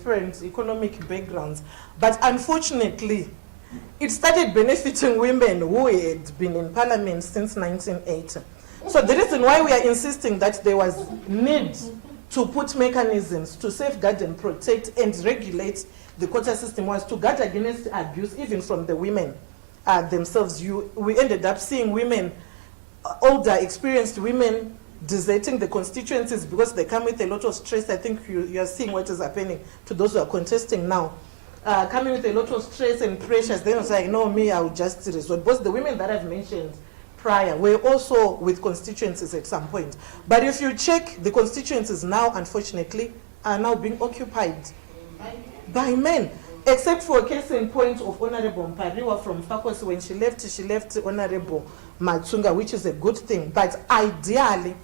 different economic backgrounds. But unfortunately, it started benefiting women who had been in parliament since 1980. So the reason why we are insisting that there was need to put mechanisms to safeguard and protect and regulate the quota system was to guard against abuse even from the women themselves. We ended up seeing women, older, experienced women, deserting the constituencies because they come with a lot of stress. I think you are seeing what is happening to those who are contesting now. Coming with a lot of stress and pressures. Then it's like, no, me, I'll just resort. Because the women that I've mentioned prior were also with constituencies at some point. But if you check, the constituencies now, unfortunately, are now being occupied by men. Except for a case in point of Honorable Mpariwa from Fakos. When she left Honorable Matsunga, which is a good thing. But ideally,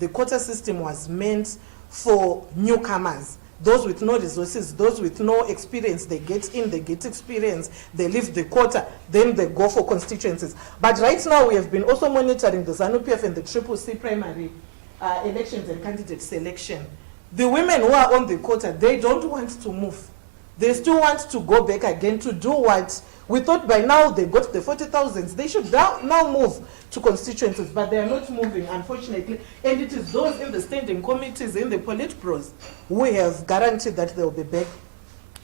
the quota system was meant for newcomers. Those with no resources, those with no experience, they get in, they get experience, they leave the quota, then they go for constituencies. But right now we have been also monitoring the ZANU-PF and the CCC primary elections and candidate selection. The women who are on the quota, they don't want to move. They still want to go back again to do what we thought by now they got the 40,000. They should now move to constituencies, but they are not moving, unfortunately. And it is those in the standing committees, in the politburos, who have guaranteed that they will be back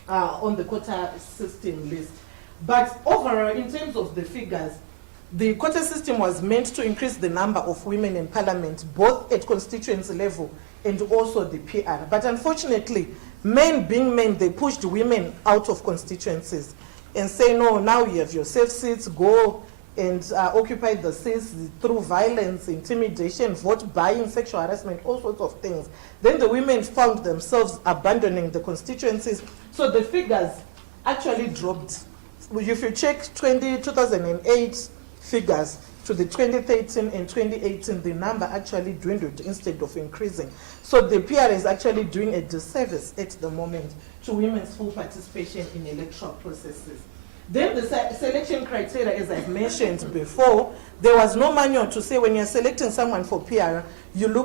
on the quota system list. But overall, in terms of the figures, the quota system was meant to increase the number of women in parliament, both at constituency level and also the PR. But unfortunately, men being men, they pushed women out of constituencies and say, no, now you have your safe seats, go and occupy the seats through violence, intimidation, vote buying, sexual harassment, all sorts of things. Then the women found themselves abandoning the constituencies. So the figures actually dropped. If you check 2008 figures to the 2013 and 2018, the number actually dwindled instead of increasing. So the PR is actually doing a disservice at the moment to women's full participation in electoral processes. Then the selection criteria, as I've mentioned before, there was no manual to say when you're selecting someone for PR,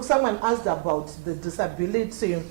someone asked about the disability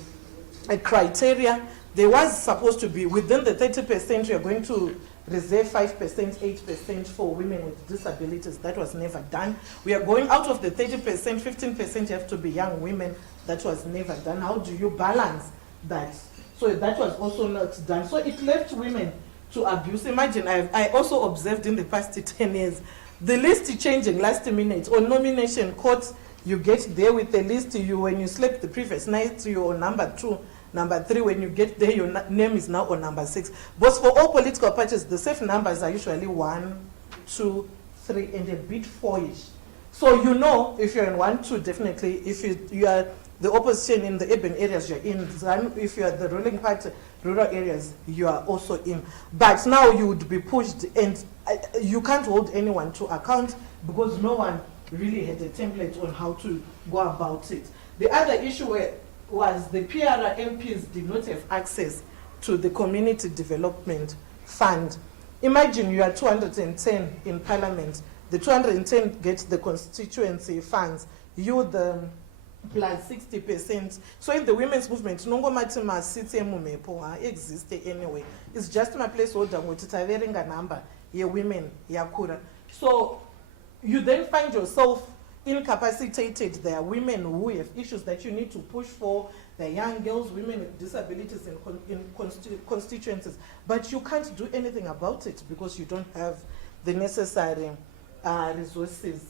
criteria. There was supposed to be within the 30%, you're going to reserve 5%, 8% for women with disabilities. That was never done. We are going out of the 30%, 15% have to be young women. That was never done. How do you balance that? So that was also not done. So it left women to abuse. Imagine, I also observed in the past 10 years, the list changing last minute. On nomination court, you get there with the list. When you slept the previous night, you're on number 2. Number 3, when you get there, your name is now on number 6. But for all political parties, the safe numbers are usually 1, 2, 3, and a bit 4-ish. So you know, if you're in 1, 2, definitely, if you are the opposition in the urban areas, you're in. If you're the ruling party, rural areas, you are also in. But now you would be pushed, and you can't hold anyone to account because no one really had a template on how to go about it. The other issue was the PR MPs did not have access to the Community Development Fund. Imagine you are 210 in Parliament. The 210 get the constituency funds. You the plus 60%. So in the women's movement, no matter city exist anyway. It's just my placeholder with a number. Yeah, women, yeah, kura. So you then find yourself incapacitated. There are women who have issues that you need to push for. There are young girls, women with disabilities in constituencies. But you can't do anything about it because you don't have the necessary resources.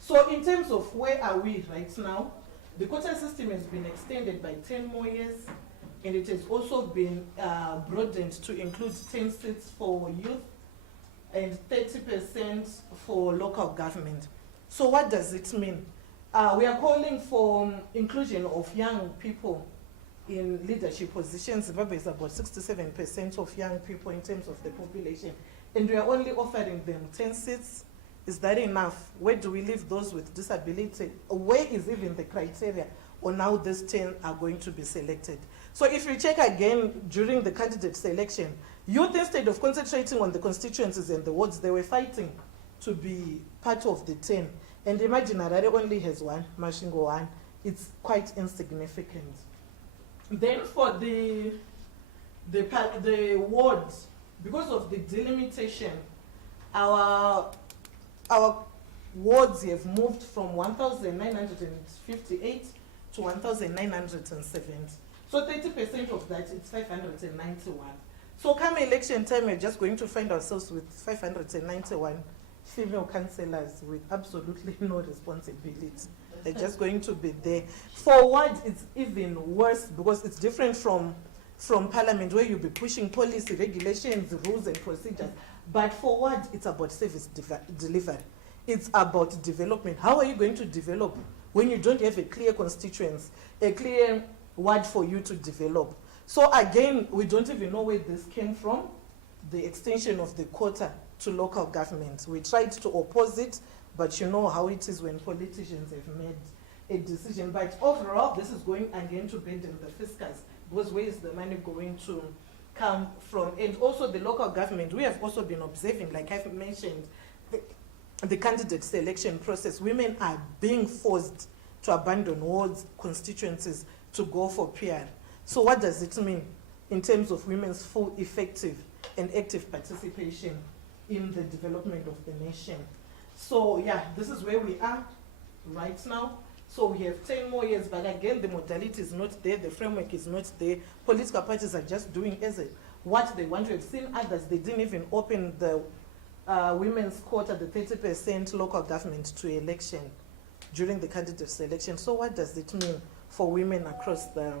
So in terms of where are we right now, the quota system has been extended by 10 more years, and it has also been broadened to include 10 seats for youth and 30% for local government. So what does it mean? We are calling for inclusion of young people in leadership positions. Zimbabwe is about 67% of young people in terms of the population. And we are only offering them 10 seats. Is that enough? Where do we leave those with disability? Where is even the criteria on how these 10 are going to be selected? So if you check again during the candidate selection, youth, instead of concentrating on the constituencies and the wards, they were fighting to be part of the 10. And imagine Harare only has 1, Masvingo 1. It's quite insignificant. Then for the the ward, because of the delimitation, our wards have moved from 1,958 to 1,970. So 30% of that is 591. So come election time, we're just going to find ourselves with 591 female councillors with absolutely no responsibility. They're just going to be there. Forward, it's even worse because it's different from Parliament, where you'll be pushing policy, regulations, rules and procedures. But forward, it's about service delivery. It's about development. How are you going to develop when you don't have a clear constituency, a clear word for you to develop? So again, we don't even know where this came from, the extension of the quota to local government. We tried to oppose it, but you know how it is when politicians have made a decision. But overall, this is going again to burden the fiscals, because where is the money going to come from? And also the local government, we have also been observing, like I've mentioned, the candidate selection process. Women are being forced to abandon wards, constituencies, to go for PR. So what does it mean in terms of women's full, effective and active participation in the development of the nation? So yeah, this is where we are right now. So we have 10 more years, but again, the modality is not there, the framework is not there. Political parties are just doing what they want. We have seen others, they didn't even open the women's quota, the 30% local government to election during the candidate selection. So what does it mean for women across the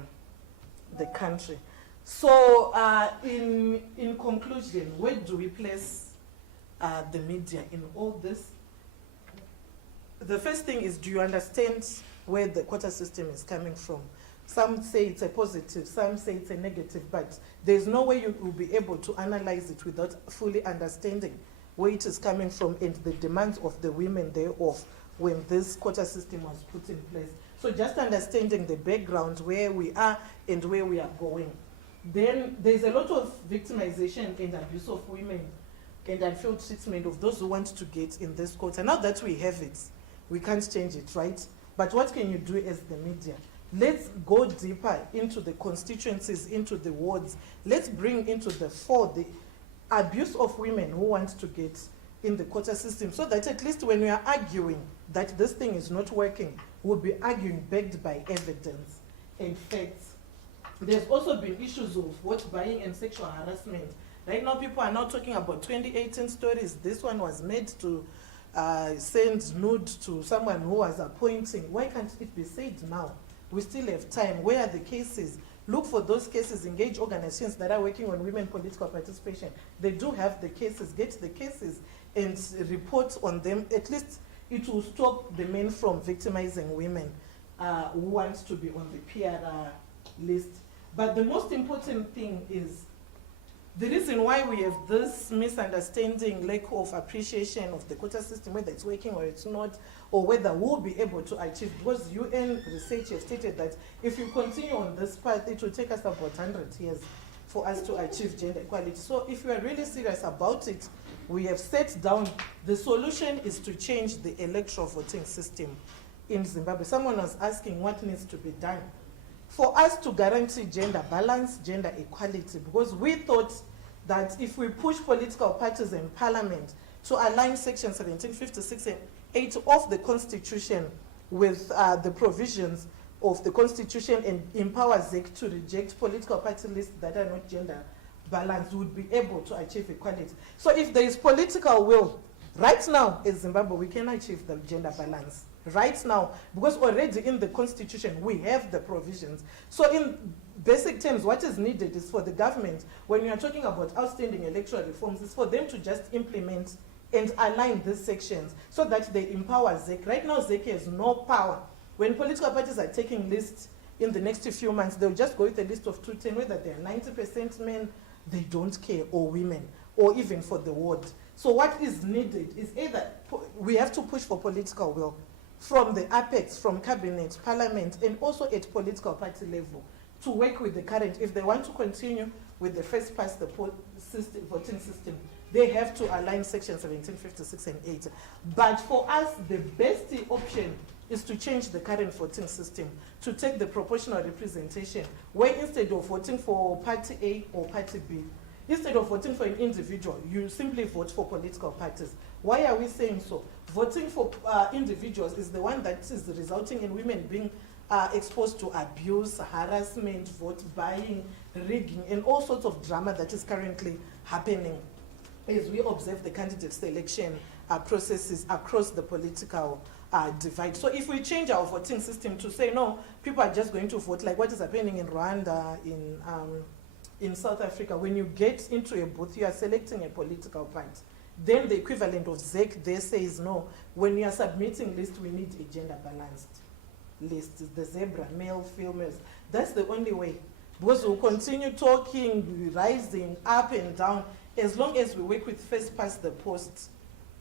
country? So in conclusion, where do we place the media in all this? The first thing is, do you understand where the quota system is coming from? Some say it's a positive, some say it's a negative, but there's no way you will be able to analyze it without fully understanding where it is coming from and the demands of the women thereof when this quota system was put in place. So just understanding the background, where we are and where we are going. Then there's a lot of victimization and abuse of women and unfair treatment of those who want to get in this quota. Now that we have it, we can't change it, right? But what can you do as the media? Let's go deeper into the constituencies, into the wards. Let's bring into the fore the abuse of women who want to get in the quota system, so that at least when we are arguing that this thing is not working, we'll be arguing backed by evidence and facts. There's also been issues of vote buying and sexual harassment. Right now, people are now talking about 2018 stories. This one was made to send nude to someone who was appointing. Why can't it be said now? We still have time. Where are the cases? Look for those cases, engage organizations that are working on women political participation. They do have the cases, get the cases and report on them. At least it will stop the men from victimizing women who want to be on the PR list. But the most important thing is, the reason why we have this misunderstanding, lack of appreciation of the quota system, whether it's working or it's not, or whether we'll be able to achieve, because UN research has stated that if you continue on this path, it will take us about 100 years for us to achieve gender equality. So if you are really serious about it, we have set down, the solution is to change the electoral voting system in Zimbabwe. Someone was asking what needs to be done for us to guarantee gender balance, gender equality, because we thought that if we push political parties in parliament to align section 1756 and 8 of the constitution with the provisions of the constitution and empower ZEC to reject political party lists that are not gender balanced, we would be able to achieve equality. So if there is political will, right now in Zimbabwe, we can achieve the gender balance. Right now, because already in the constitution, we have the provisions. So in basic terms, what is needed is for the government, when you are talking about outstanding electoral reforms, is for them to just implement and align these sections so that they empower ZEC. Right now, ZEC has no power. When political parties are taking lists in the next few months, they'll just go with a list of 210, whether they're 90% men, they don't care, or women, or even for the ward. So what is needed is either we have to push for political will from the apex, from cabinet, parliament, and also at political party level to work with the current. If they want to continue with the first past the voting system, they have to align section 1756 and 8. But for us, the best option is to change the current voting system, to take the proportional representation, where instead of voting for party A or party B, instead of voting for an individual, you simply vote for political parties. Why are we saying so? Voting for individuals is the one that is resulting in women being exposed to abuse, harassment, vote buying, rigging, and all sorts of drama that is currently happening as we observe the candidate selection processes across the political divide. So if we change our voting system to say, no, people are just going to vote, like what is happening in Rwanda, in South Africa, when you get into a booth, you are selecting a political party. Then the equivalent of ZEC there says, no, when you are submitting list, we need a gender balanced list, the zebra, male, females. That's the only way. Because we'll continue talking, rising up and down. As long as we work with first past the post,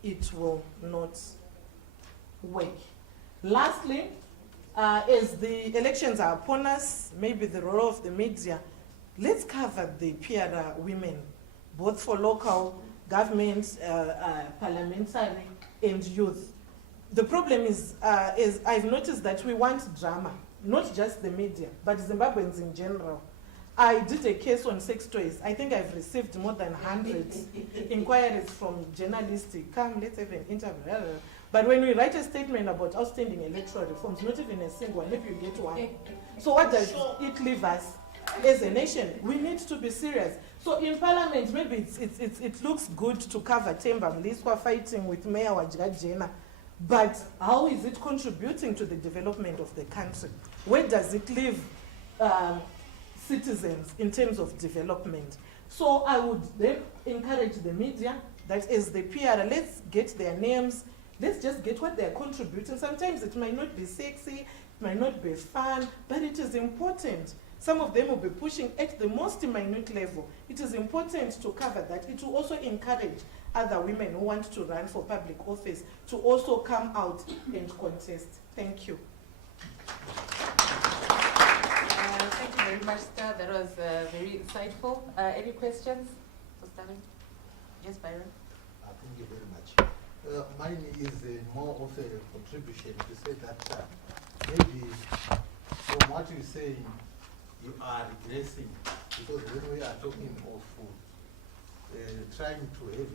it will not work. Lastly, as the elections are upon us, maybe the role of the media, let's cover the PR women, both for local government, parliamentary, and youth. The problem is I've noticed that we want drama, not just the media, but Zimbabweans in general. I did a case on sex toys. I think I've received more than 100 inquiries from journalists. Come, let's have an interview. But when we write a statement about outstanding electoral reforms, not even a single one, maybe you get one. So what does it leave us as a nation? We need to be serious. So in Parliament, maybe it looks good to cover Themba Mliswa fighting with Mayor Wajirajena, but how is it contributing to the development of the country? Where does it leave citizens in terms of development? So I would then encourage the media that as the PR, let's get their names, let's just get what they're contributing. Sometimes it might not be sexy, it might not be fun, but it is important. Some of them will be pushing at the most minute level. It is important to cover that. It will also encourage other women who want to run for public office to also come out and contest. Thank you. Thank you very much, Star. That was very insightful. Any questions for Sterling? Yes, Byron? Thank you very much. Mine is more of a contribution to say that maybe from what you say, you are regressing, because when we are talking of trying to have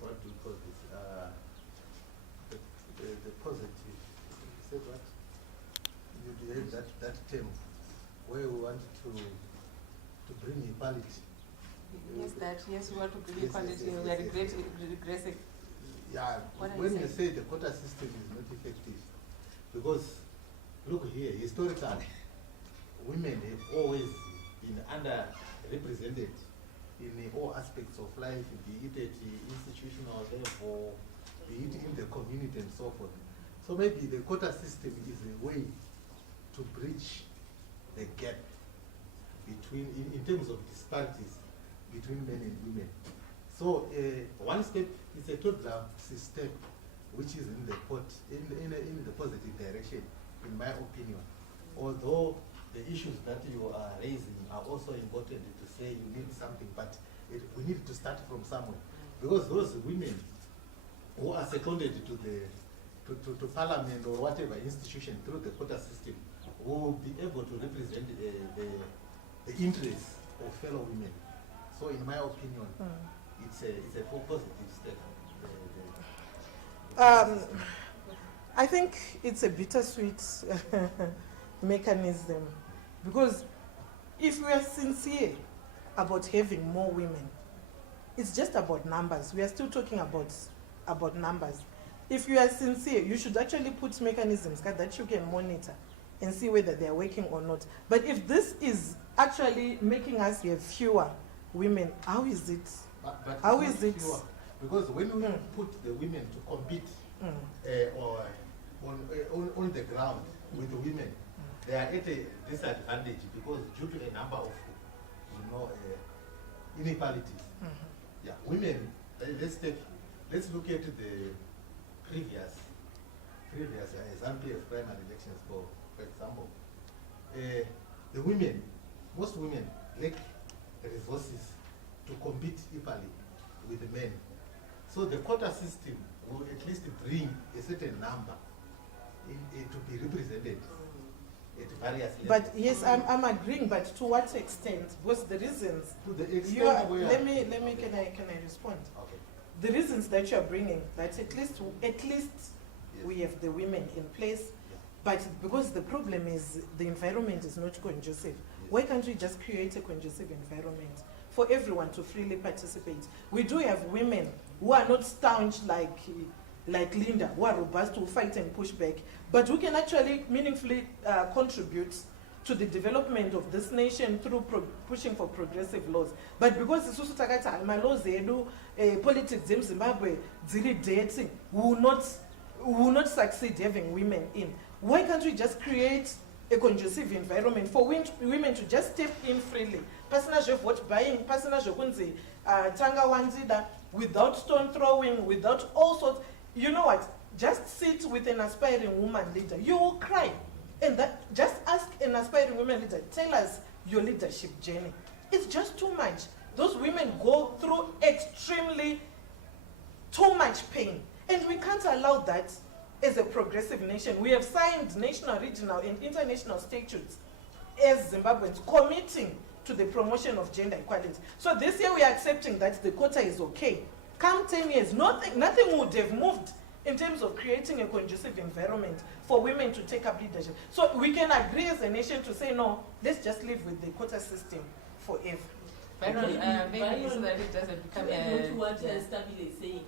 what do you call this, the positive, you said what? You have that term where we want to bring equality. Yes, we want to bring equality, we are regressing. Yeah, when you say the quota system is not effective, because look here, historically, women have always been underrepresented in all aspects of life, be it at the institutional level, be it in the community and so forth. So maybe the quota system is a way to bridge the gap between, in terms of disparities between men and women. So one step is a toddler step, which is in the positive direction, in my opinion. Although the issues that you are raising are also important to say you need something, but we need to start from somewhere. Because those women who are seconded to parliament or whatever institution through the quota system will be able to represent the interests of fellow women. So in my opinion, it's a positive step. I think it's a bittersweet mechanism, because if we are sincere about having more women, it's just about numbers. We are still talking about numbers. If you are sincere, you should actually put mechanisms that you can monitor and see whether they are working or not. But if this is actually making us have fewer women, how is it? But how is it? Fewer, because when we put the women to compete or on the ground with the women, they are at a disadvantage because due to a number of, inequalities. Yeah, women. Let's look at the previous ZANU-PF primary elections, for example. The women, most women lack resources to compete equally with the men. So the quota system will at least bring a certain number to be represented at various levels. But yes, I'm agreeing, but to what extent? Because the reasons To the extent you are, where... let me, can I respond? Okay. The reasons that you are bringing, that at least Yes. we have the women in place, Yeah. but because the problem is the environment is not conducive, why can't we just create a conducive environment for everyone to freely participate? We do have women who are not staunch like Linda, who are robust, who fight and push back, but who can actually meaningfully contribute to the development of this nation through pushing for progressive laws. But because isusu takati my laws edu politics in Zimbabwe ziri dating, we will not succeed having women in. Why can't we just create a conducive environment for women to just step in freely? Personal vote buying, personal kunzi tanga wanzida, without stone throwing, without all sorts. You know what? Just sit with an aspiring woman leader. You will cry. And that, just ask an aspiring woman leader, tell us your leadership journey. It's just too much. Those women go through extremely too much pain. And we can't allow that as a progressive nation. We have signed national, regional, and international statutes as Zimbabweans committing to the promotion of gender equality. So this year we are accepting that the quota is okay. Come 10 years, nothing would have moved in terms of creating a conducive environment for women to take up leadership. So we can agree as a nation to say, no, let's just live with the quota system forever. Byron, maybe so that it doesn't become to what Stabile is saying.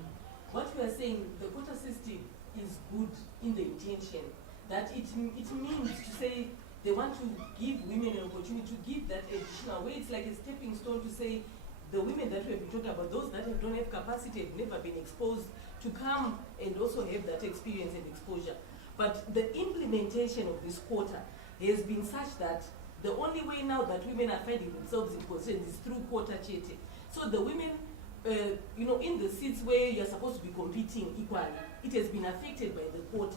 What we are saying, the quota system is good in the intention, that it means to say they want to give women an opportunity to give that additional way. It's like a stepping stone to say the women that we have been talking about, those that don't have capacity, have never been exposed, to come and also have that experience and exposure. But the implementation of this quota has been such that the only way now that women are finding themselves in position is through quota cheating. So the women, in the seats where you're supposed to be competing equally, it has been affected by the quota.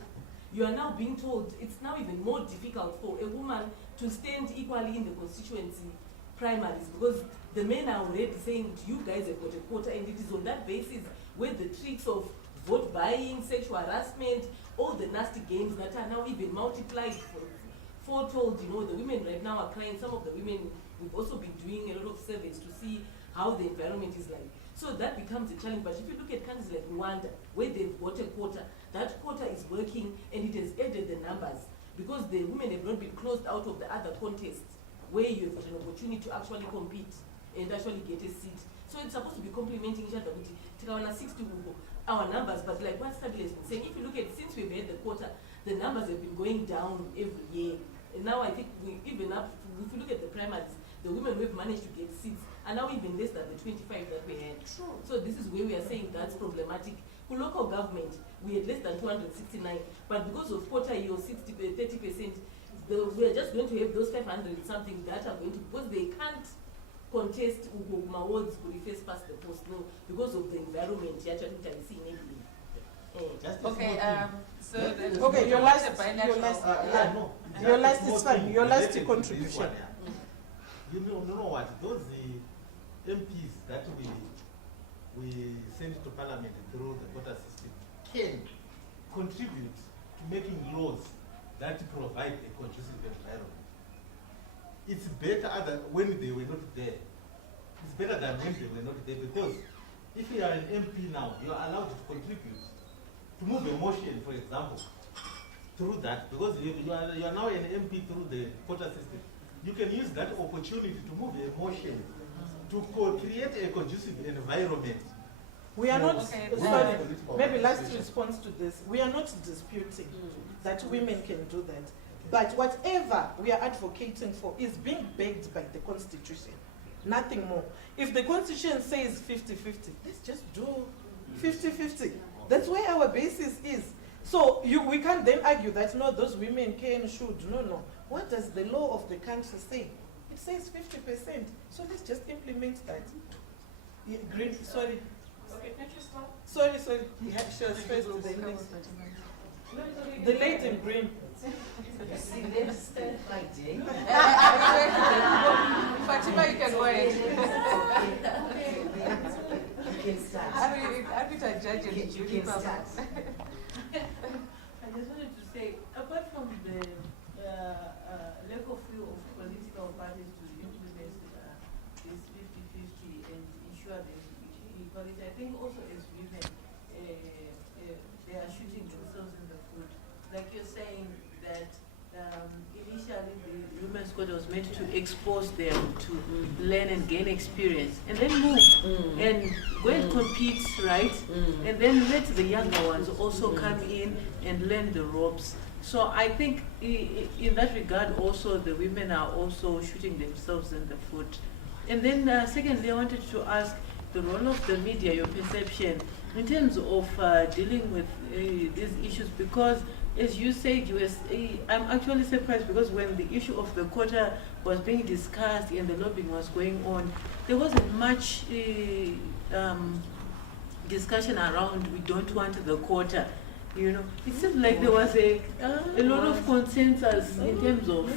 You are now being told it's now even more difficult for a woman to stand equally in the constituency primaries, because the men are already saying you guys have got a quota, and it is on that basis where the tricks of vote buying, sexual harassment, all the nasty games that are now even multiplied, foretold. The women right now are crying. Some of the women, we've also been doing a lot of surveys to see how the environment is like. So that becomes a challenge. But if you look at countries like Rwanda, where they've got a quota, that quota is working and it has added the numbers, because the women have not been closed out of the other contests where you have got an opportunity to actually compete and actually get a seat. So it's supposed to be complementing each other. With 60 our numbers, but like what Stabile has been saying, if you look at, since we've had the quota, the numbers have been going down every year. And now I think if you look at the primaries, the women who have managed to get seats are now even less than the 25 that we had. True. So this is where we are saying that's problematic. For local government, we had less than 269, but because of quota year 30%, we are just going to have those 500 something that are going to, because they can't contest awards for the first past the post, no, because of the environment you actually can see enabling. Okay, so Okay, your last is fine. Your last contribution. You know what? Those MPs that we send to Parliament through the quota system can contribute to making laws that provide a conducive environment. It's better when they were not there. It's better than when they were not there, because if you are an MP now, you are allowed to contribute to move a motion, for example, through that, because you are now an MP through the quota system. You can use that opportunity to move a motion to create a conducive environment. We are not, Okay. sorry, maybe last response to this, we are not disputing that women can do that. But whatever we are advocating for is being backed by the Constitution, nothing more. If the Constitution says 50-50, let's just do 50-50. That's where our basis is. So we can't then argue that, no, those women can, should, no. What does the law of the country say? It says 50%. So let's just implement that. Yeah, green, sorry. Okay, can you start? Sorry. Yeah, she was first. The lady in green. See, let's start by day. Fatima, you can wait. You can start. I'm a judge and You jury can start. I just wanted to say, from the lack of view of political parties to implement this 50-50 and ensure the equality, I think also as women, they are shooting themselves in the foot. Like you're saying that initially the women's code was meant to expose them to learn and gain experience and then move and go and compete, right? And then let the younger ones also come in and learn the ropes. So I think in that regard also the women are also shooting themselves in the foot. And then secondly, I wanted to ask the role of the media, your perception in terms of dealing with these issues, because as you said, I'm actually surprised because when the issue of the quota was being discussed and the lobbying was going on, there wasn't much discussion around we don't want the quota. You know, it seemed like there was a lot of consensus in terms of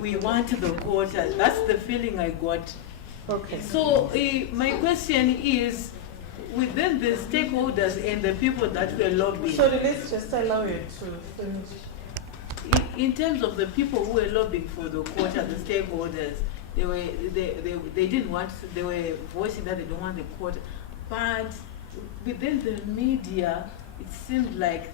we want the quota. That's the feeling I got. Okay. So my question is, within the stakeholders and the people that were lobbying, Sorry, let's just allow you to finish. in terms of the people who were lobbying for the quota, the stakeholders, they didn't want, they were voicing that they don't want the quota. But within the media, it seemed like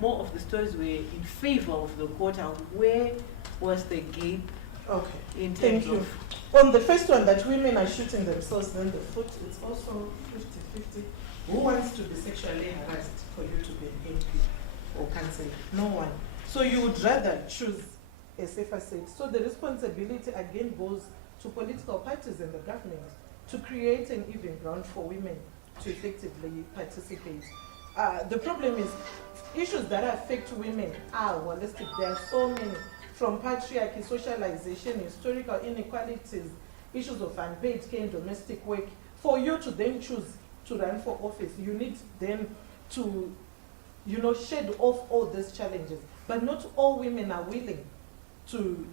more of the stories were in favor of the quota. Where was the gap? Okay. In terms Thank you. of On the first one, that women are shooting themselves in the foot, it's also 50-50. Who wants to be sexually harassed for you to be an MP or councillor? No one. So you would rather choose a safer seat. So the responsibility again goes to political parties and the government to create an even ground for women to effectively participate. The problem is issues that affect women are holistic. There are so many, from patriarchy, socialization, historical inequalities, issues of unpaid care and domestic work. For you to then choose to run for office, you need then to, shed off all these challenges. But not all women are willing to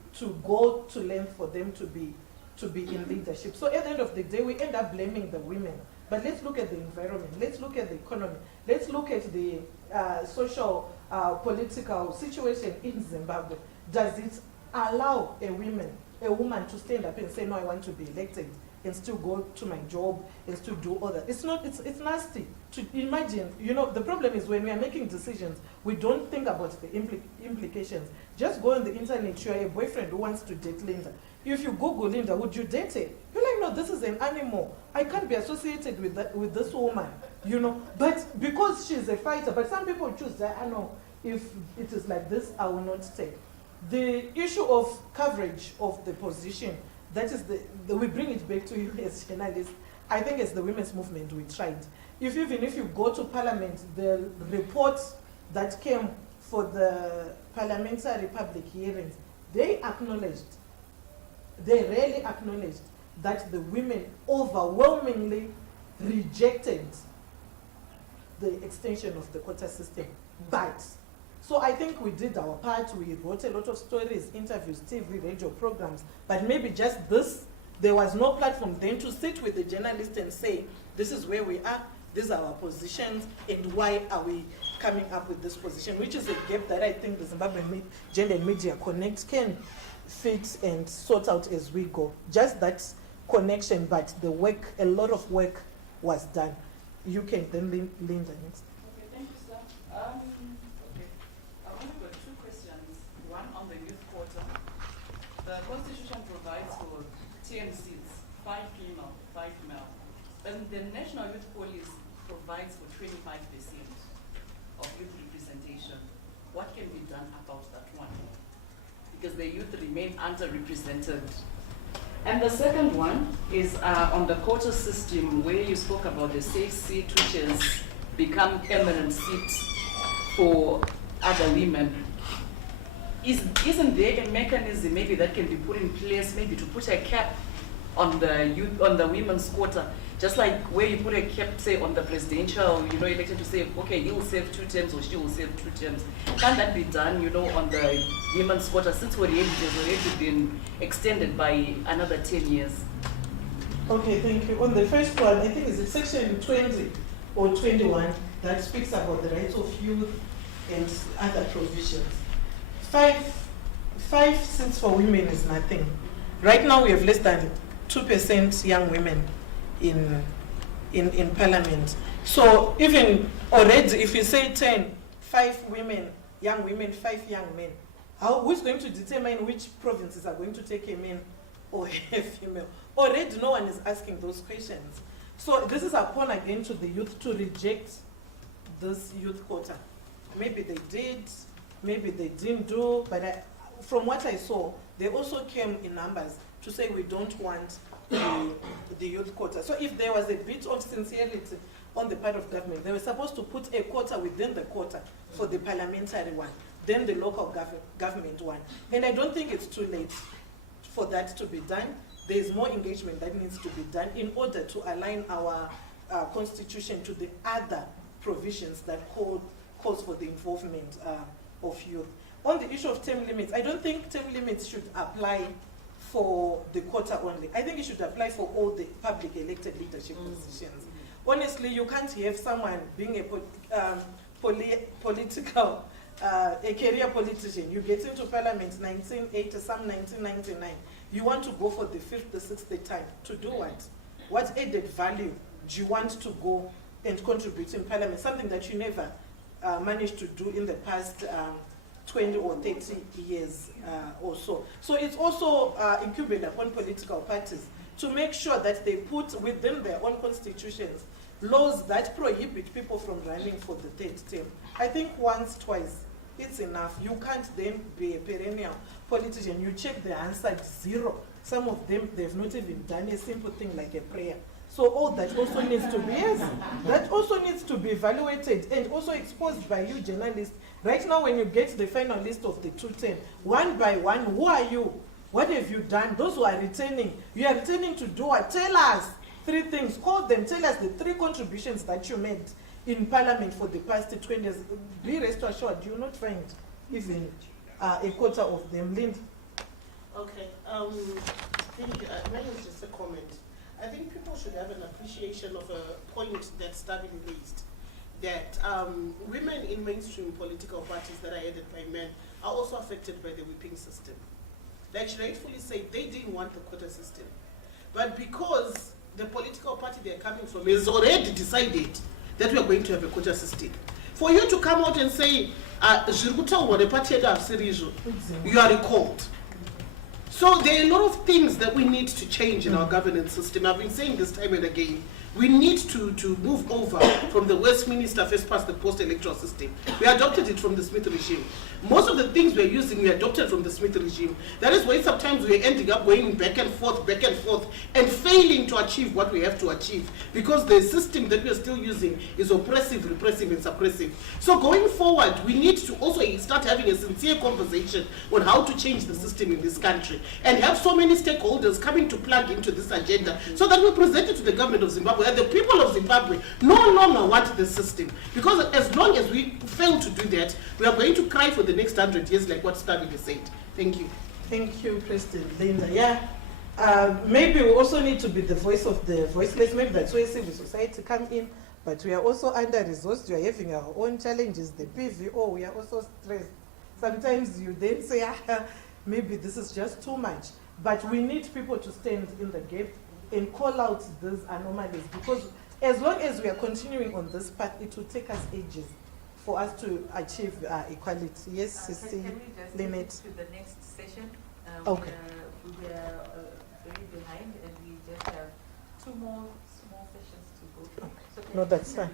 go to length for them to be in leadership. So at the end of the day, we end up blaming the women. But let's look at the environment. Let's look at the economy. Let's look at the social, political situation in Zimbabwe. Does it allow a woman to stand up and say, no, I want to be elected and still go to my job and still do all that? It's nasty to imagine. The problem is when we are making decisions, we don't think about the implications. Just go on the internet, you're a boyfriend who wants to date Linda. If you Google Linda, would you date her? You're like, no, this is an animal. I can't be associated with this woman, But because she's a fighter, but some people choose that, I know, if it is like this, I will not stay. The issue of coverage of the position, that is we bring it back to you as journalists. I think as the women's movement, we tried. Even if you go to parliament, the report that came for the parliamentary public hearings, they really acknowledged that the women overwhelmingly rejected the extension of the quota system. But, so I think we did our part. We wrote a lot of stories, interviews, TV, radio programs, but maybe just this, there was no platform then to sit with the journalist and say, this is where we are, these are our positions, and why are we coming up with this position, which is a gap that I think the Zimbabwe Gender and Media Connect can fix and sort out as we go. Just that connection, but the work, a lot of work was done. You can then Linda next. Okay, thank you, sir. Okay, I've only got two questions. One on the youth quota. The Constitution provides for 10 seats, 5 female, 5 male. And the National Youth Police provides for 25% of youth representation. What can be done about that one? Because the youth remain underrepresented. And the second one is on the quota system, where you spoke about the safe seat, which has become permanent seats for other women. Isn't there a mechanism maybe that can be put in place, maybe to put a cap on the women's quota, just like where you put a cap, say, on the presidential, election, to say, okay, he will serve 2 terms or she will serve 2 terms. Can that be done, on the women's quota, since it has already been extended by another 10 years? Okay, thank you. On the first one, I think it's in section 20 or 21 that speaks about the rights of youth and other provisions. Five seats for women is nothing. Right now we have less than 2% young women in parliament. So even already, if you say 10, 5 women, young women, 5 young men, who's going to determine which provinces are going to take a man or a female? Already no one is asking those questions. So this is a call again to the youth to reject this youth quota. Maybe they did, maybe they didn't do, but from what I saw, they also came in numbers to say we don't want the youth quota. So if there was a bit of sincerity on the part of government, they were supposed to put a quota within the quota for the parliamentary one, then the local government one. And I don't think it's too late for that to be done. There is more engagement that needs to be done in order to align our constitution to the other provisions that calls for the involvement of youth. On the issue of term limits, I don't think term limits should apply for the quota only. I think it should apply for all the public elected leadership positions. Honestly, you can't have someone being a political, a career politician. You get into parliament 1980, some 1999. You want to go for the 5th, the 6th time. To do what? What added value do you want to go and contribute in parliament? Something that you never managed to do in the past 20 or 30 years or so. So it's also incumbent upon political parties to make sure that they put within their own constitutions laws that prohibit people from running for the 3rd term. I think once, twice, it's enough. You can't then be a perennial politician. You check the answer, 0. Some of them, they've not even done a simple thing like a prayer. So all that also needs to be, yes, that also needs to be evaluated and also exposed by you journalists. Right now, when you get the final list of the 210, one by one, who are you? What have you done? Those who are returning, you are returning to do what? Tell us 3 things. Call them. Tell us the 3 contributions that you made in parliament for the past 20 years. Be rest assured, you will not find even a quarter of them. Linda. Okay. I think mine is just a comment. I think people should have an appreciation of a point that Stabile raised, that women in mainstream political parties that are headed by men are also affected by the whipping system. Like she rightfully said, they didn't want the quota system. But because the political party they're coming from has already decided that we are going to have a quota system, for you to come out and say, you are recalled. So there are a lot of things that we need to change in our governance system. I've been saying this time and again. We need to move over from the Westminster first past the post-electoral system. We adopted it from the Smith regime. Most of the things we're using, we adopted from the Smith regime. That is why sometimes we're ending up going back and forth, and failing to achieve what we have to achieve, because the system that we're still using is oppressive, repressive, and suppressive. So going forward, we need to also start having a sincere conversation on how to change the system in this country, and have so many stakeholders coming to plug into this agenda, so that we present it to the government of Zimbabwe, and the people of Zimbabwe no longer want the system. Because as long as we fail to do that, we are going to cry for the next 100 years, like what Stabile said. Thank you. Thank you, President Linda. Yeah, maybe we also need to be the voice of the voiceless. Maybe that's where civil society come in, but we are also under-resourced. We are having our own challenges. The PVO, we are also stressed. Sometimes you then say, maybe this is just too much. But we need people to stand in the gap and call out these anomalies, because as long as we are continuing on this path, it will take us ages for us to achieve equality. Yes, Sister Lynette. To the next session. Okay. We are very behind, and we just have 2 more small sessions to go through. Okay. So No, that's fine.